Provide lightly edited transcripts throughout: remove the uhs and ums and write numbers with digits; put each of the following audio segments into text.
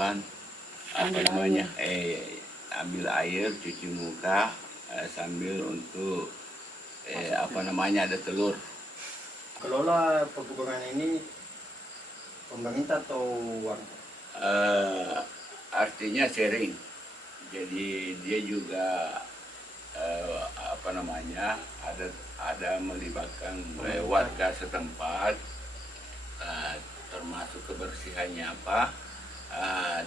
kebutuhan ambil air, cuci muka, sambil untuk ada telur. Kelola perkebunan ini pemerintah atau warga? Artinya sharing. Jadi dia juga ada melibatkan warga setempat, termasuk kebersihannya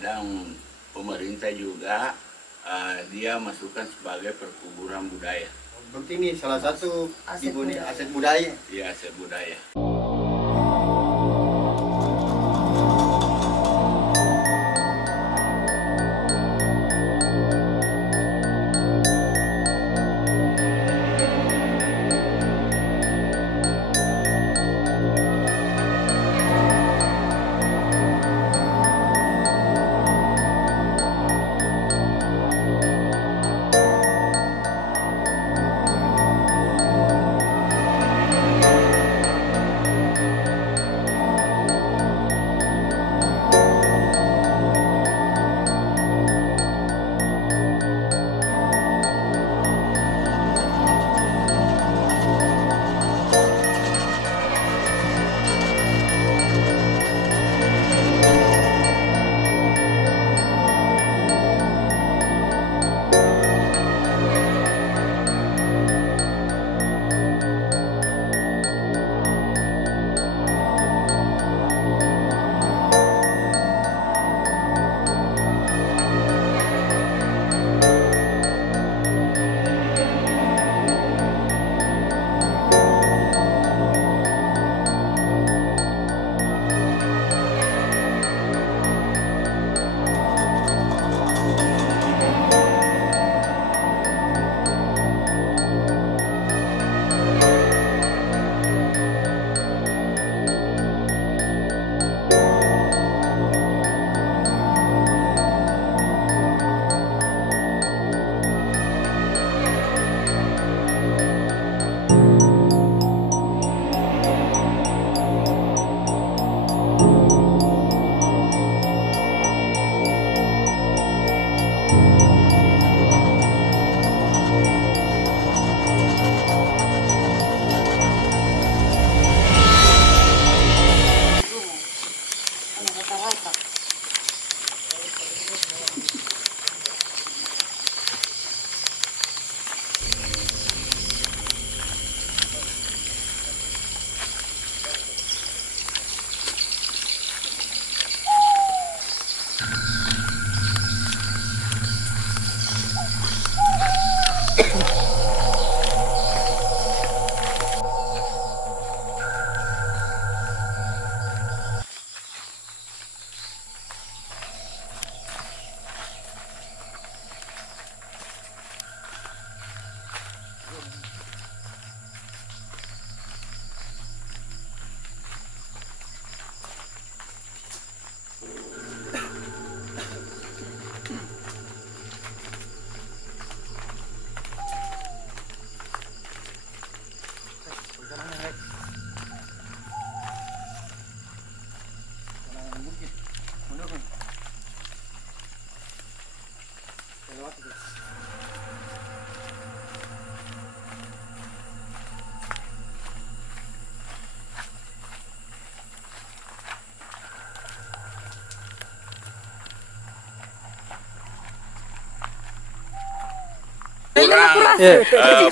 dan pemerintah juga dia masukkan sebagai perkuburan budaya. Berarti ini salah satu aset budaya. Iya, aset budaya.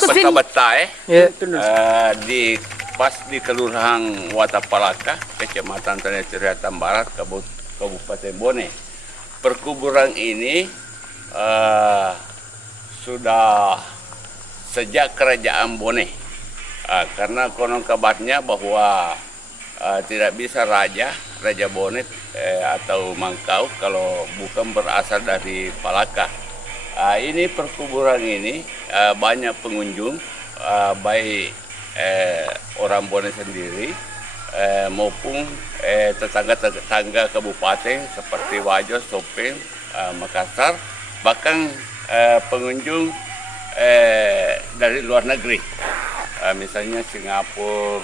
Beta-beta di pas di Kelurahan Watapalaka, Kecamatan Tanah Ciriatan Barat, Kabupaten Bone. Perkuburan ini sudah sejak Kerajaan Bone, karena konon kabarnya bahwa tidak bisa Raja Bone atau Mangkau kalau bukan berasal dari Palaka. Ini perkuburan ini banyak pengunjung, baik orang Bone sendiri maupun tetangga-tetangga kabupaten seperti Wajo, Sopeng, Makassar, bahkan pengunjung dari luar negeri, misalnya Singapura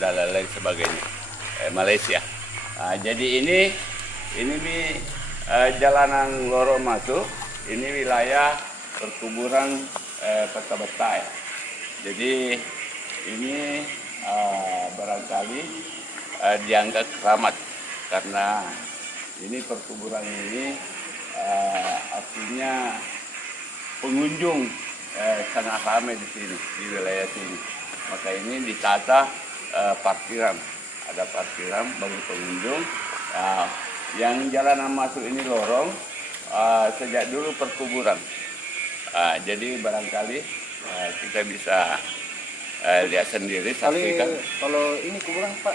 dan lain-lain sebagainya, Malaysia. Jadi ini Ini jalanan lorong masuk. Ini wilayah perkuburan Peta Betai. Jadi ini barangkali dianggap keramat karena ini perkuburan ini artinya pengunjung sangat ramai di sini, di wilayah sini. Maka ini ditata parkiran, ada parkiran bagi pengunjung. Yang jalanan masuk ini lorong, sejak dulu perkuburan. Jadi barangkali kita bisa lihat sendiri, saksikan. Kalau ini kuburan Pak,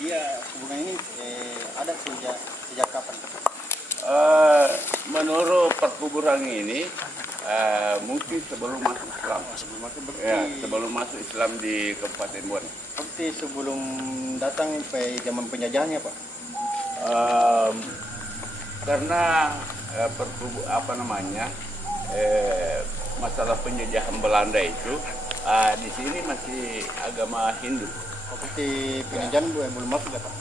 dia kuburan ini ada sejak kapan? Menurut perkuburan ini mungkin sebelum masuk Islam. Sebelum masuk Islam di Kabupaten Bone. Seperti sebelum datang sampai zaman penjajahannya Pak. Karena masalah penjajahan Belanda itu di sini masih agama Hindu. Seperti penjajahan belum masuk ya Pak?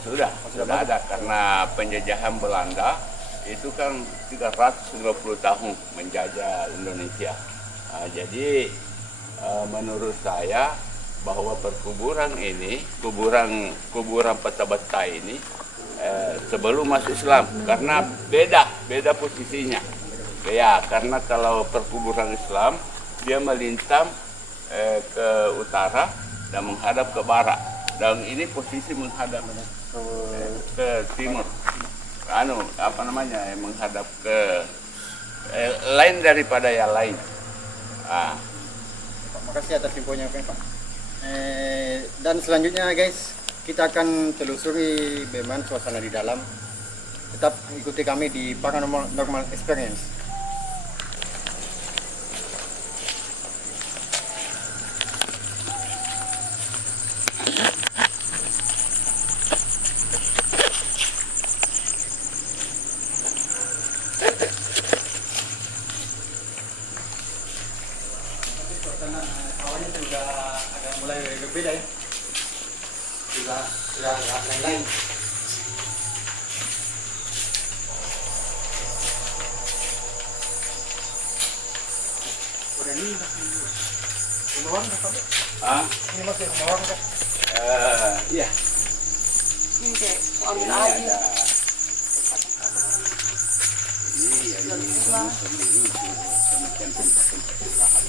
Sudah ada karena penjajahan Belanda itu kan 350 tahun menjajah Indonesia. Jadi menurut saya bahwa perkuburan ini, kuburan Peta Betai ini sebelum masuk Islam, karena beda posisinya. Ya, karena kalau perkuburan Islam dia melintang ke utara dan menghadap ke barat, dan ini posisi menghadap ke timur. Menghadap ke lain daripada yang lain. Pak, makasih atas infonya Pak. Dan selanjutnya guys, kita akan telusuri bagaimana suasana di dalam. Tetap ikuti kami di Paranormal Experience. Suasana awalnya sudah agak mulai berbeda ya. Sudah agak lain-lain. Udah ini masih rumah warga Pak? Ini masih rumah warga? Iya. Ini kayak ambil Ini air. ada ini yang sendiri semacam tempat istirahat.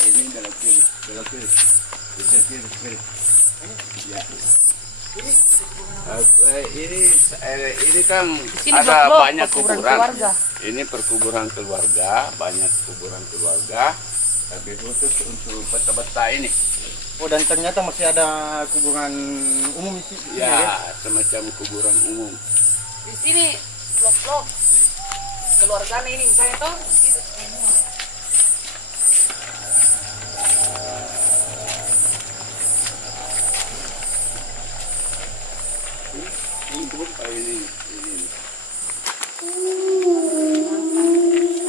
Ini belok kiri. Kita kiri. Ya. Ini kan Sini ada blok-blok, banyak perkuburan kuburan. keluarga. Ini perkuburan keluarga, banyak kuburan keluarga. Tapi khusus untuk Peta Betai ini. Oh, dan ternyata masih ada kuburan umum di sini Ya, semacam kuburan umum. Di sini blok-blok keluarganya ini misalnya toh itu semua. Ini ini.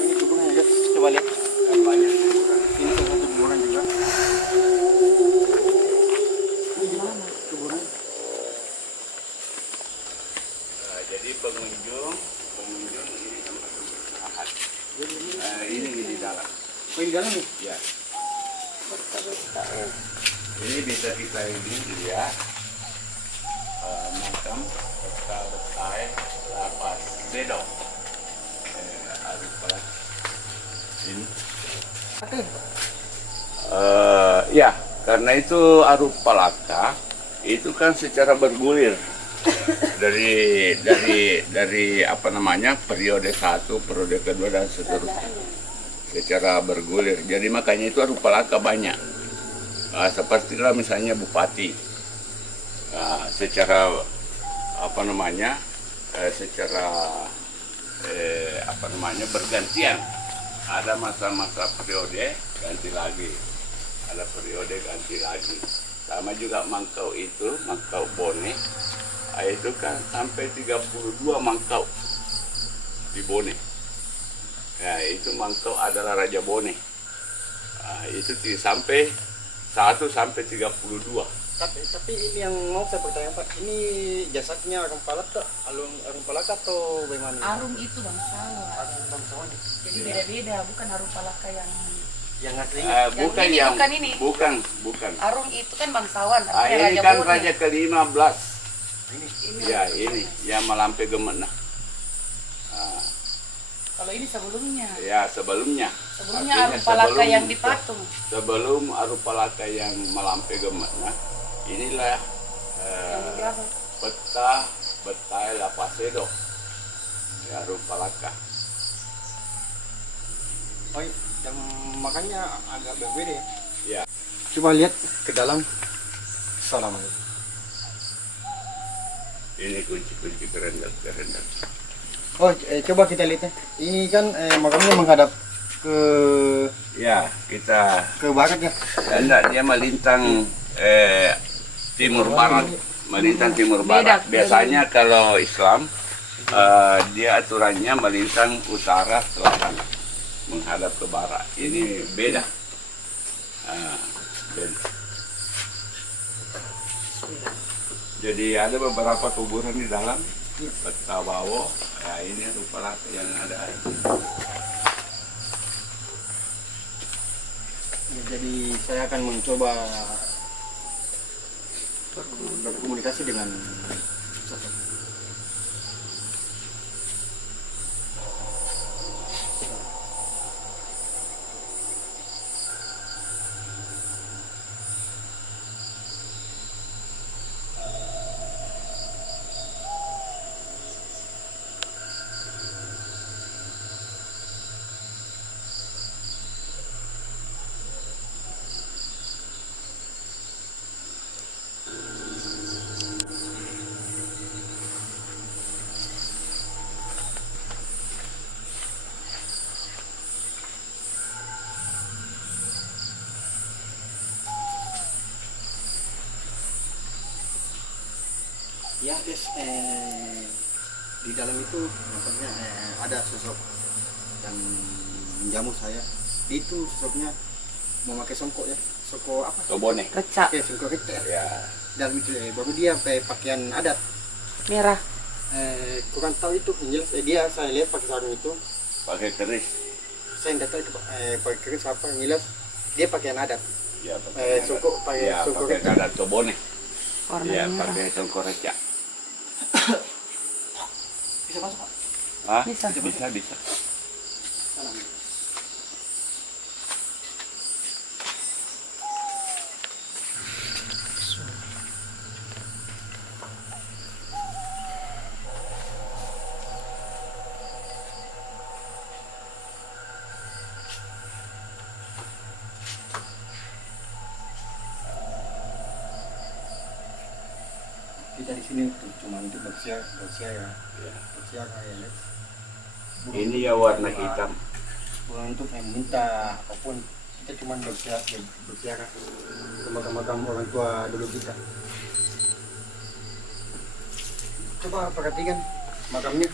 Ini kuburannya guys, coba lihat. Banyak kuburan. Ini salah satu kuburan juga. Kuburan. Jadi pengunjung ini tempat beristirahat. Ini di dalam. Oh, di dalam nih? Ya. Ini bisa kita ini lihat makam Peta Betai Lapas Bedo. Ini. Ya, karena itu Arupalaka itu kan secara bergulir dari periode 1, periode kedua dan seterusnya secara bergulir. Jadi makanya itu Arupalaka banyak. Sepertilah misalnya bupati secara bergantian. Ada masa-masa periode ganti lagi, ada periode ganti lagi. Sama juga Mangkau Bone, itu kan sampai 32 Mangkau di Bone. Ya, itu Mangkau adalah Raja Bone. Itu sampai 1 sampai 32. Tapi ini yang mau saya bertanya Pak, ini jasadnya Arung Palak atau Arung Palak atau bagaimana? Arung itu bangsawan. Arung bangsawan. Jadi beda-beda, bukan Arung Palaka Yang aslinya. Bukan ini, yang bukan ini. Bukan. Arung itu kan bangsawan, Ah, artinya ini Raja kan Murni. raja ke-15. Ini. Ya, ini yang Malampe Gemet. Nah. Ah, Kalau ini sebelumnya. ya sebelumnya. Sebelumnya Artinya Arung Palaka sebelum- yang dipatung. Sebelum Arupalaka yang Malampe Gemet. Nah, inilah Yang berapa? peta Betai Lapasedo. Ya, Arupalaka. Oh, yang makanya agak berbeda ya. Ya. Coba lihat ke dalam. Assalamualaikum. Ini kunci-kunci kerendam. Oh, coba kita lihat ya. Ini kan makamnya menghadap ke Ya, kita barat ya. enggak, dia melintang timur barat, melintang timur barat. Beda. Biasanya kalau Islam dia aturannya melintang utara selatan, menghadap ke barat. Ini beda. Beda. Jadi ada beberapa kuburan di dalam. Peta Bawo, ya ini rupa yang ada. Jadi saya akan mencoba berkomunikasi dengan sosok. Ya guys, di dalam itu nampaknya ada sosok yang menjamu saya. Itu sosoknya memakai songkok ya, songkok apa? Tobone. Recak Songkok recak. Ya. Dalam itu baru dia pakai pakaian adat. merah. Kurang tahu itu, yang jelas dia saya lihat pakai sarung itu. Pakai keris. Saya nggak tahu itu pakai keris apa, yang jelas dia pakaian adat. Ya, Songkok pakai ya, songkok pakai recak. kada tobone. Warna Ya, merah. pakai songkok recak. Bisa masuk Pak? Ah, Bisa. bisa. Salam. Kita di sini cuma untuk bersiar ya. Ya. Bersiar ya. Ini ya warna hitam. Bukan untuk meminta apapun, kita cuma bersiar ke makam-makam orang tua dulu kita. Coba perhatikan makamnya,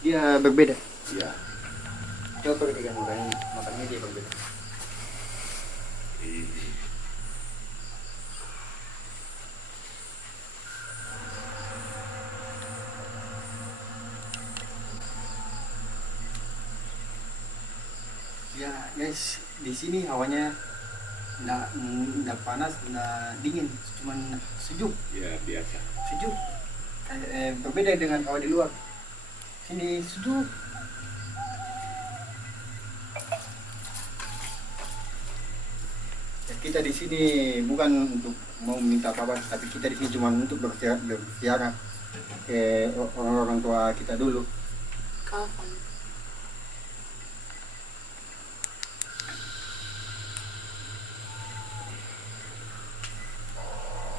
dia berbeda. Ya. Coba perhatikan makamnya dia berbeda. Ini. Ya guys, di sini hawanya nggak panas, nggak dingin, cuman sejuk. Ya, biasa. Sejuk. Berbeda dengan hawa di luar. Sini sejuk. Ya, kita di sini bukan untuk mau minta apa-apa, tapi kita di sini cuma untuk berziarah ke orang-orang tua kita dulu. Kapan?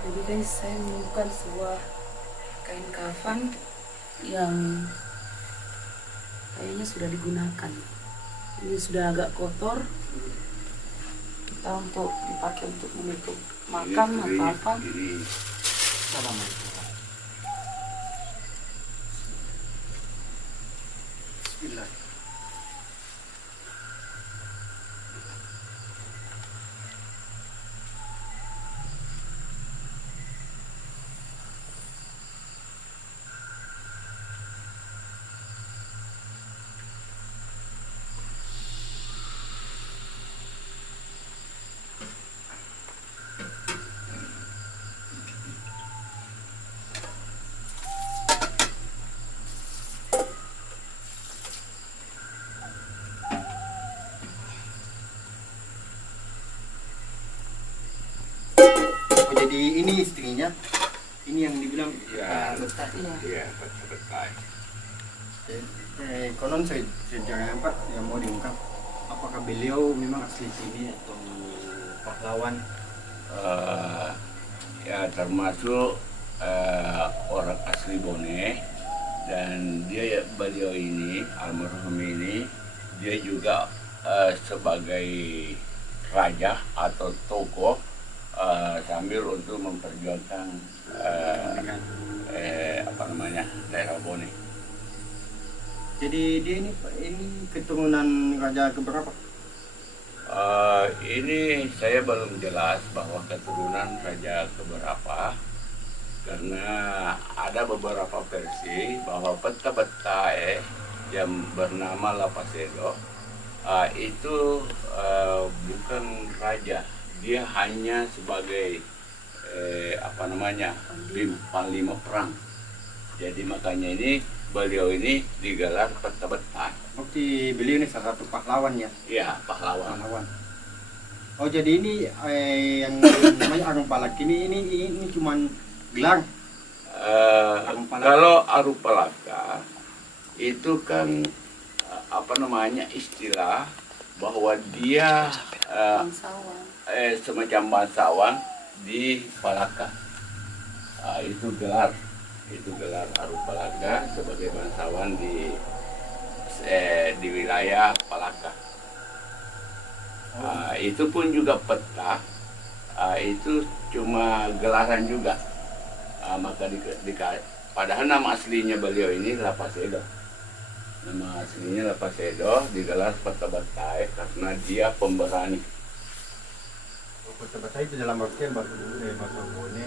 Jadi guys, saya menemukan sebuah kain kafan yang kayaknya sudah digunakan. Ini sudah agak kotor. Kita untuk dipakai untuk menutup makam atau apa? Ini Bismillah. istrinya. Ini yang dibilang Ya. betah. Iya. Iya, betul. Konon sejarahnya Pak yang mau diungkap, apakah beliau memang asli sini atau pahlawan? Ya termasuk orang asli Bone, dan beliau ini almarhum ini dia juga sebagai raja atau tokoh sambil untuk memperjuangkan daerah Bone. Jadi dia ini keturunan raja keberapa? Ini saya belum jelas bahwa keturunan raja keberapa, karena ada beberapa versi bahwa peta yang bernama Lapasedo itu bukan raja, dia hanya sebagai panglima perang. Jadi makanya ini beliau ini digelar peta betai. Bukti beliau ini salah satu pahlawan ya? Ya, pahlawan. Oh jadi ini yang namanya Arung Palak ini cuman gelar. Kalau Arupalaka itu kan istilah bahwa dia Bangsawan. semacam bangsawan di Palaka. Itu gelar Arupalaka sebagai bangsawan di wilayah Palaka. Itu pun juga peta, itu cuma gelaran juga. Maka padahal nama aslinya beliau ini Lapasedo. Nama aslinya Lapasedo digelar peta betai karena dia pemberani. Peta betai itu dalam artian bahasa Bone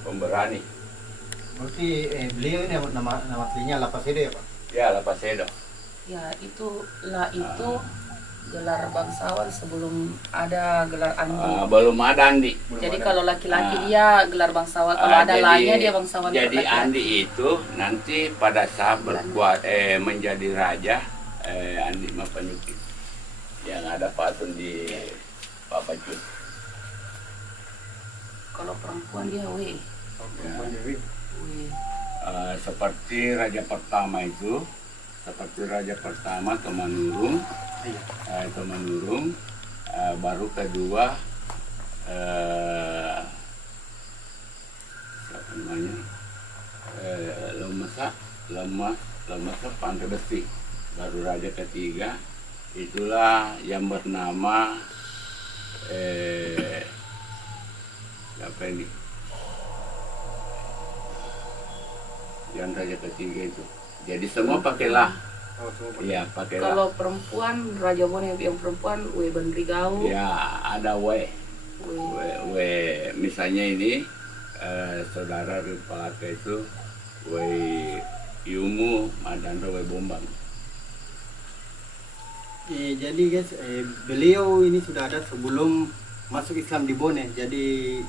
Pemberani. Berarti beliau ini nama aslinya Lapasedo ya Pak? Ya, Lapasedo. Ya itu gelar bangsawan sebelum ada gelar Andi. Belum ada Andi. Jadi kalau laki-laki dia gelar bangsawan, kalau ada lainnya dia bangsawan. Jadi laki-laki. Andi itu nanti pada saat menjadi raja, Andi Mapanyuki yang ada patung di Papacut. Kalau perempuan dia W. Seperti raja pertama Tomanurung, baru kedua siapa namanya, Lemasa Pantai Besi, baru raja ketiga itulah yang bernama siapa ini, yang raja ketiga itu. Jadi semua pakailah. Iya, pakailah. Kalau perempuan Raja Bone yang perempuan W Bandrigau. Ya, ada W. Misalnya ini saudara Rupalaka itu W Yumu Madandra W Bombang. Jadi guys, beliau ini sudah ada sebelum masuk Islam di Bone. Jadi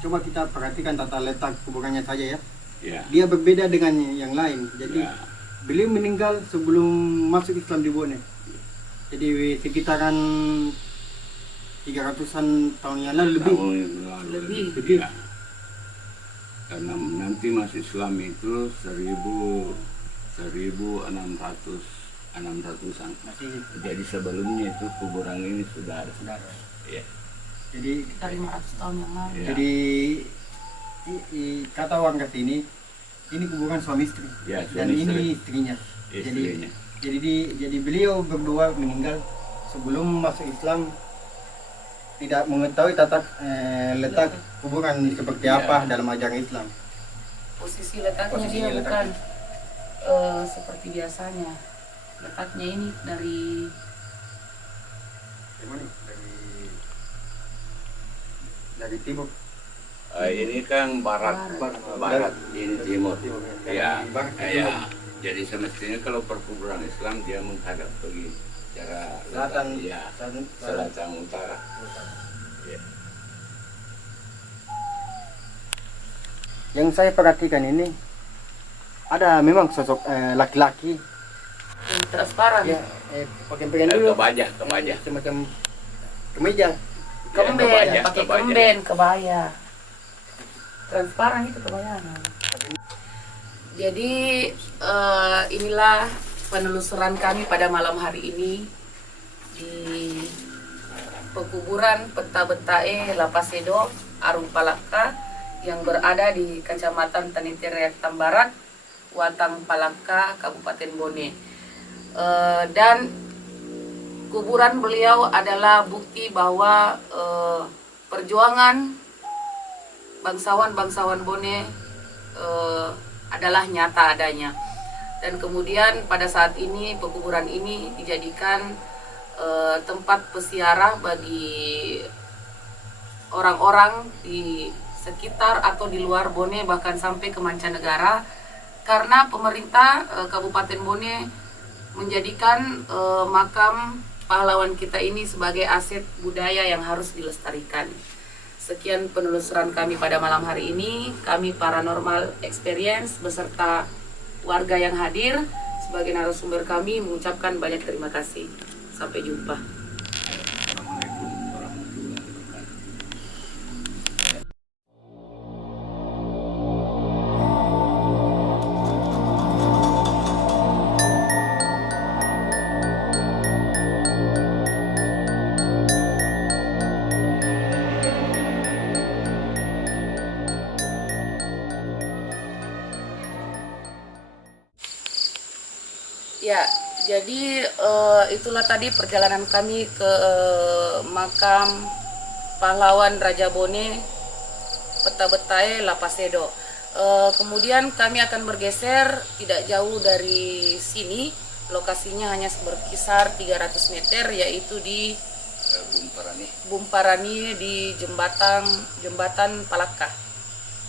coba kita perhatikan tata letak kuburannya saja ya. Ya. Dia berbeda dengan yang lain. Jadi Ya. beliau meninggal sebelum masuk Islam di Bone. Jadi sekitaran 300-an tahun yang lalu lebih. Ya. Karena nanti masuk Islam itu 1600-an. Jadi sebelumnya itu kuburan ini sudah ada. Ya. Jadi Sekitar 500 tahun yang lalu. Ya. Jadi kata warga sini, ini kuburan suami istri. Ya, Dan suami ini istri. istrinya. Istrinya. Jadi beliau berdua meninggal sebelum masuk Islam, tidak mengetahui letak kuburan seperti apa dalam ajaran Islam. Posisi letaknya dia Letaknya. bukan seperti biasanya. Letaknya ini dari Dari timur. Ini kan barat, ini timur. Ya, Barat ke ya. timur. Jadi semestinya kalau perkuburan Islam dia menghadap begini, cara Selatan. ya, selatan utara. Ya. Yang saya perhatikan ini ada memang sosok laki-laki yang transparan. ya, pakaian dulu Kebaja. semacam kemeja. Kemben, Ya, pakai kebaja. kemben, kebaya. transparan itu kebayangan. Jadi inilah penelusuran kami pada malam hari ini di pekuburan Peta Betae Lapasedo Arung Palaka yang berada di Kecamatan Tanitiriak Tambarat, Watang Palaka, Kabupaten Bone. Dan kuburan beliau adalah bukti bahwa perjuangan bangsawan-bangsawan Bone adalah nyata adanya. Dan kemudian pada saat ini pekuburan ini dijadikan tempat pesiarah bagi orang-orang di sekitar atau di luar Bone, bahkan sampai ke mancanegara, karena pemerintah Kabupaten Bone menjadikan makam pahlawan kita ini sebagai aset budaya yang harus dilestarikan. Sekian penelusuran kami pada malam hari ini. Kami Paranormal Experience beserta warga yang hadir sebagai narasumber kami mengucapkan banyak terima kasih. Sampai jumpa. Assalamualaikum warahmatullahi wabarakatuh. Ya, jadi itulah tadi perjalanan kami ke makam pahlawan Raja Bone Peta Betae Lapasedo. Kemudian kami akan bergeser tidak jauh dari sini, lokasinya hanya berkisar 300 meter, yaitu di Bumparani di jembatan Palaka.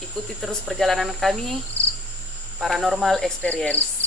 Ikuti terus perjalanan kami Paranormal Experience.